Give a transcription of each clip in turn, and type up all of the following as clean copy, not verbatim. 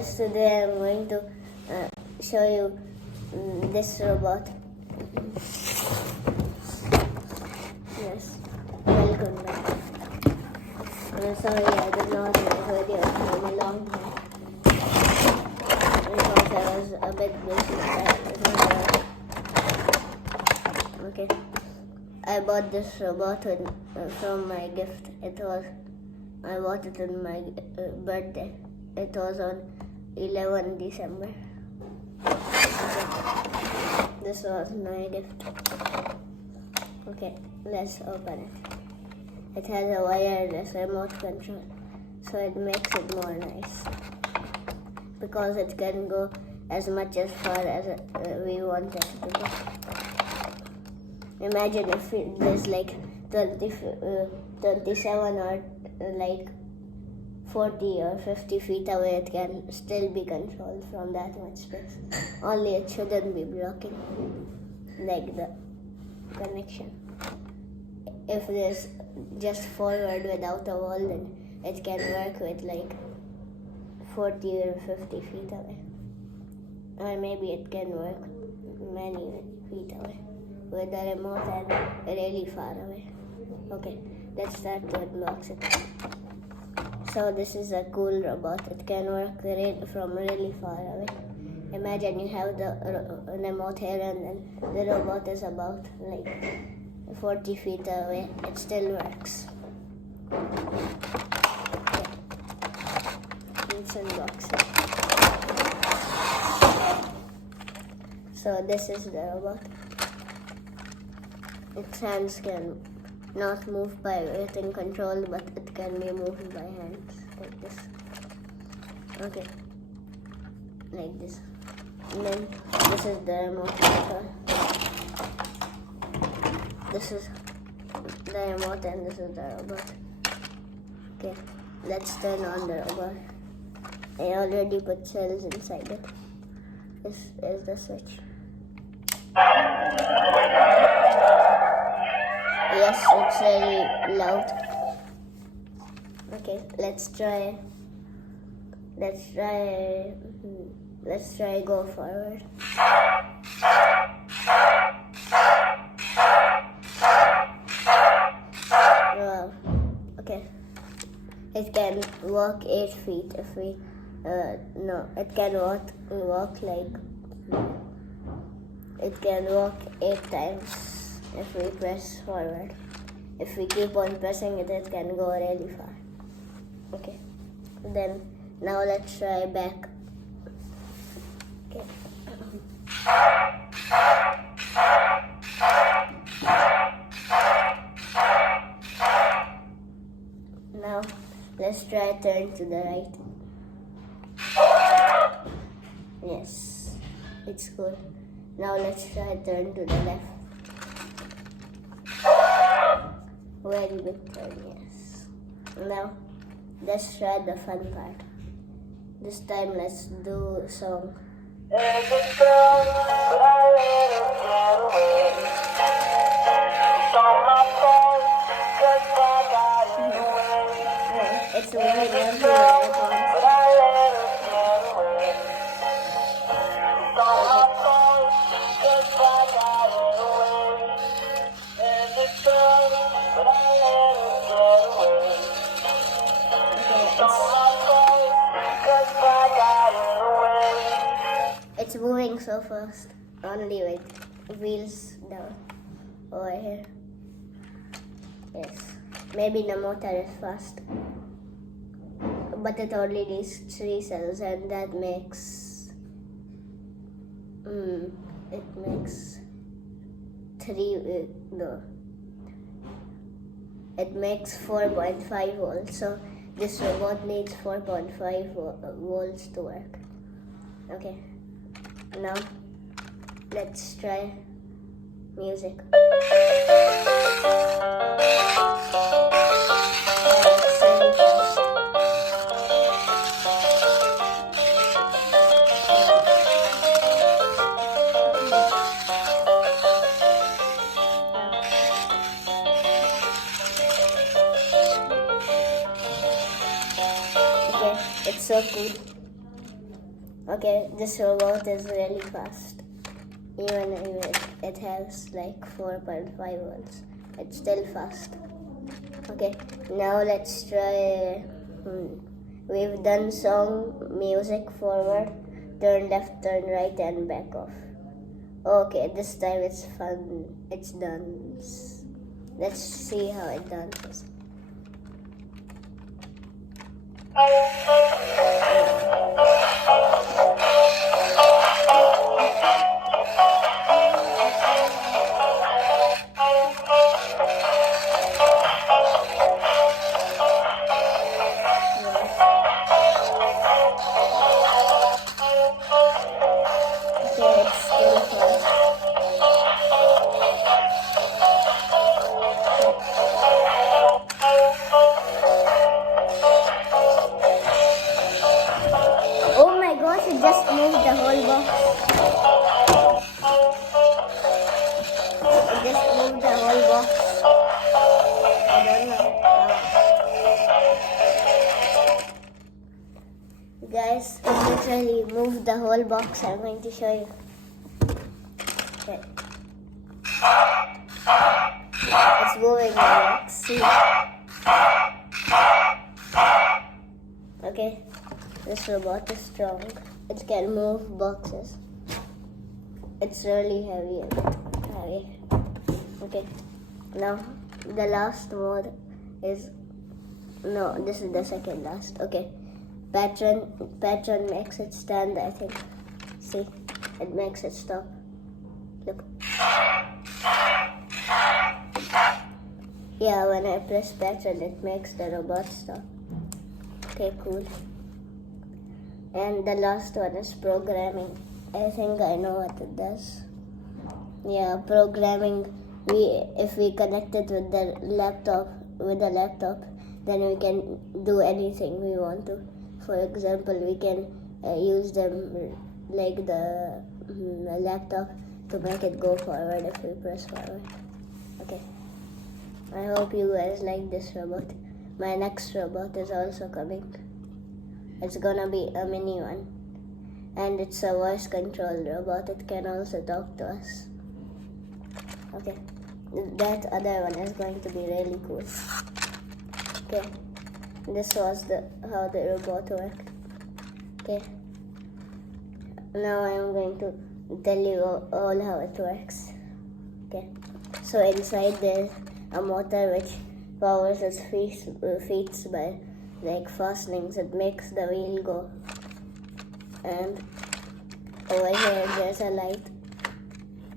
guys, today I'm going to show you this robot. Yes, welcome back. I'm sorry I did not make a video for a long time because I was a bit busy. Okay, I bought this robot from my gift. I bought it on my birthday. It was on 11 December. Okay. This was my gift. Okay, let's open it. It has a wireless remote control, so it makes it more nice. Because it can go as much as far as we want it to go. Imagine if there's like 27 or like 40 or 50 feet away, it can still be controlled from that much space. Only it shouldn't be blocking like the connection. If there's just forward without a wall, then it can work with like 40 or 50 feet away. Or maybe it can work many feet away with a remote and really far away. Okay, let's start to unbox it. So this is a cool robot. It can work from really far away. Imagine you have the remote here and then the robot is about like 40 feet away. It still works. Okay. Let's unbox it. So this is the robot. Its hands can not move by getting controlled, but it can be moved by hands like this. Okay, like this. And then this is the remote control. This is the remote and this is the robot. Okay, let's turn on the robot. I already put cells inside it. This is the switch. Yes, it's very loud. Okay, let's try go forward. Wow. Okay. It can walk 8 feet if we it can walk like it can walk 8 times. If we press forward. If we keep on pressing it, it can go really far. Okay. Then, now let's try back. Okay. Now, let's try turn to the right. Yes, it's good. Now let's try turn to the left. Very good turn, yes. Now, let's try the fun part. This time, let's do a song. It's really It's moving so fast, only with wheels down over here. Yes, maybe the motor is fast, but it only needs 3 cells, and that makes it makes 3 no. It makes 4.5 volts. So this robot needs 4.5 volts to work. Okay. Now, let's try music. Okay, it's so cool. Okay, this robot is really fast. Even if it has like 4.5 volts, it's still fast. Okay, now let's try. We've done song, music, forward, turn left, turn right, and back off. Okay, this time it's fun. It's done. Let's see how it dances. Okay, it's still fun. Oh my gosh, it just moved the whole box. It just moved the whole box. I don't know how. Guys, it literally moved the whole box. I'm going to show you. Okay. It's moving now. See? Okay. This robot is strong. It can move boxes. It's really heavy. Okay. Now the last mode is this is the second last. Okay. Pattern makes it stand, I think. See? It makes it stop. Look. Yeah, when I press pattern it makes the robot stop. Okay, cool. And the last one is programming. I think I know what it does. Yeah, programming. If we connect it with the laptop, then we can do anything we want to. For example, we can use them like the laptop to make it go forward if we press forward. Okay. I hope you guys like this robot. My next robot is also coming. It's gonna be a mini one. And it's a voice controlled robot. It can also talk to us. Okay. That other one is going to be really cool. Okay. This was how the robot worked. Okay. Now I'm going to tell you all how it works. Okay. So inside there's a motor which powers its feet by like fastenings. It makes the wheel go. And over here there's a light.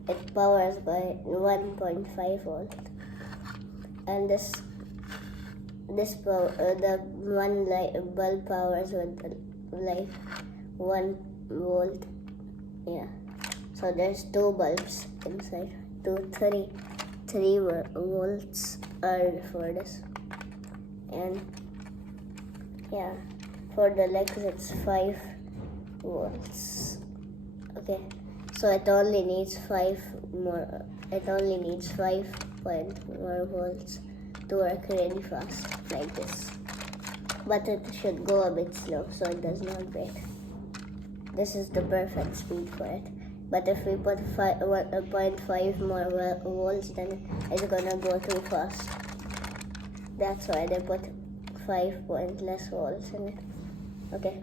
It powers by 1.5 volt. And the one light bulb powers with like 1 volt. Yeah. So there's 2 bulbs inside. 3 volts are for this. And yeah, for the legs it's 5 volts. Okay. So it only needs 5 more. It only needs 5 more volts to work really fast like this. But it should go a bit slow so it does not break. This is the perfect speed for it. But if we put 0.5 more volts, then it's gonna go too fast. That's why they put 5 point less volts in it. Okay.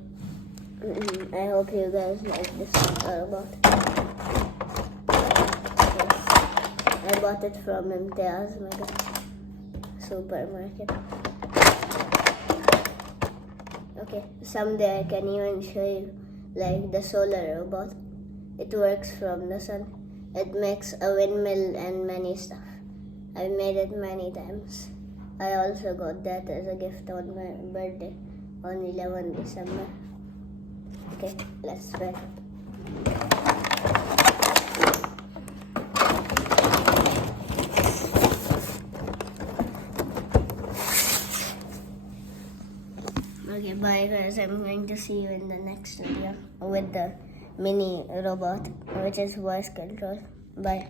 I hope you guys like this robot. I bought it from Imtiaz Mega Supermarket. Okay, someday I can even show you like the solar robot. It works from the sun. It makes a windmill and many stuff. I've made it many times. I also got that as a gift on my birthday on 11 December. Okay, let's try. Okay, bye guys. I'm going to see you in the next video with the mini robot, which is voice control. Bye.